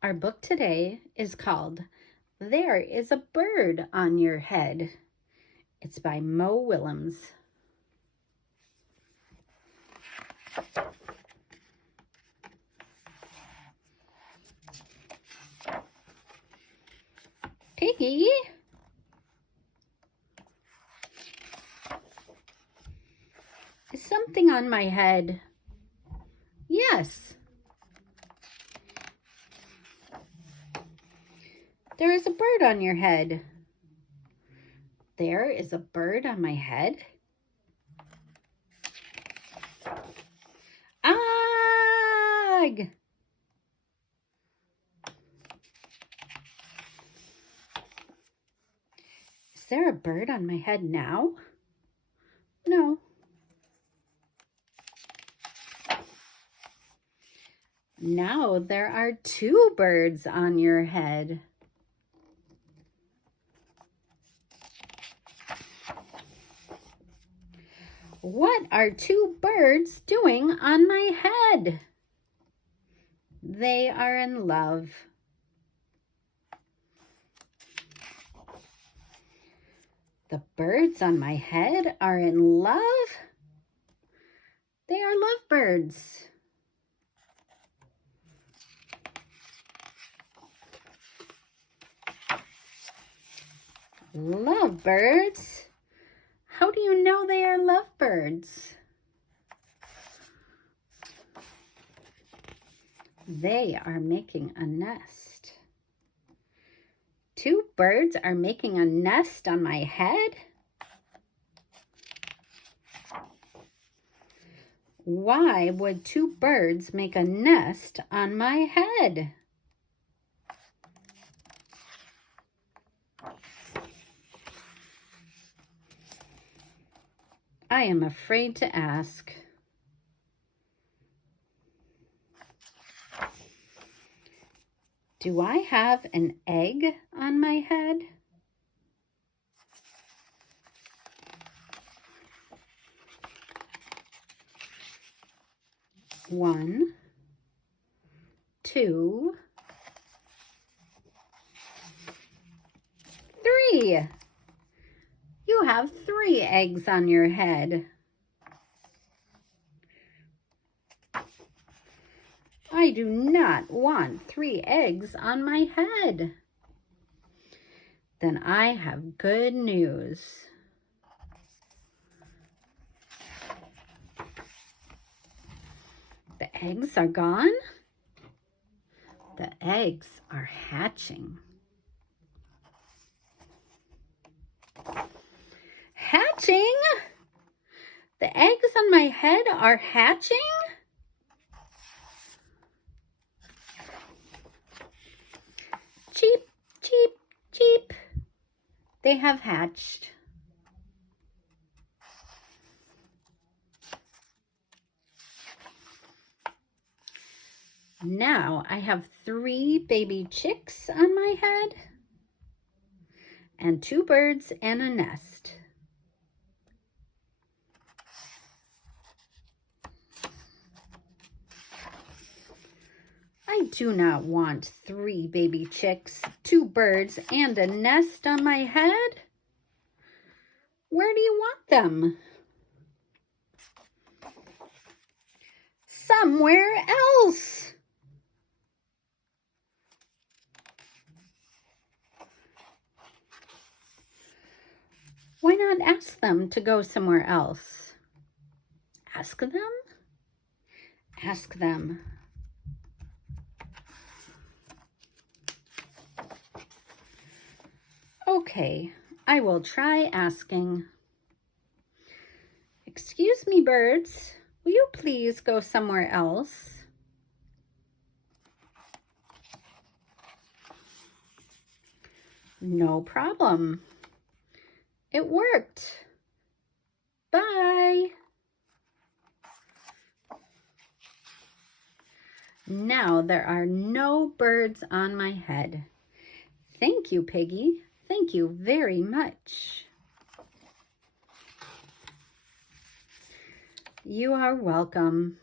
Our book today is called There is a Bird on Your Head. It's by Mo Willems. Piggy? Is something on my head? Yes. There is a bird on your head. There is a bird on my head? Ag! Is there a bird on my head now? No. Now there are two birds on your head. What are two birds doing on my head? They are in love. The birds on my head are in love? They are lovebirds. Lovebirds? How do you know they are lovebirds? They are making a nest. Two birds are making a nest on my head? Why would two birds make a nest on my head? I am afraid to ask. Do I have an egg on my head? One, two, three. You have 3 eggs on your head. I do not want 3 eggs on my head. Then I have good news. The eggs are gone. The eggs are hatching. Hatching? The eggs on my head are hatching? Cheep, cheep, cheep. They have hatched. Now I have 3 baby chicks on my head and 2 birds and a nest. I do not want 3 baby chicks, 2 birds, and a nest on my head. Where do you want them? Somewhere else. Why not ask them to go somewhere else? Ask them? Ask them. Okay, I will try asking. Excuse me, birds. Will you please go somewhere else? No problem. It worked. Bye. Now there are no birds on my head. Thank you, Piggy. Thank you very much. You are welcome.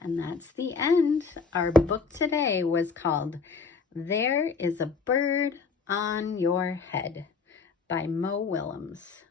And that's the end. Our book today was called There is a Bird on Your Head by Mo Willems.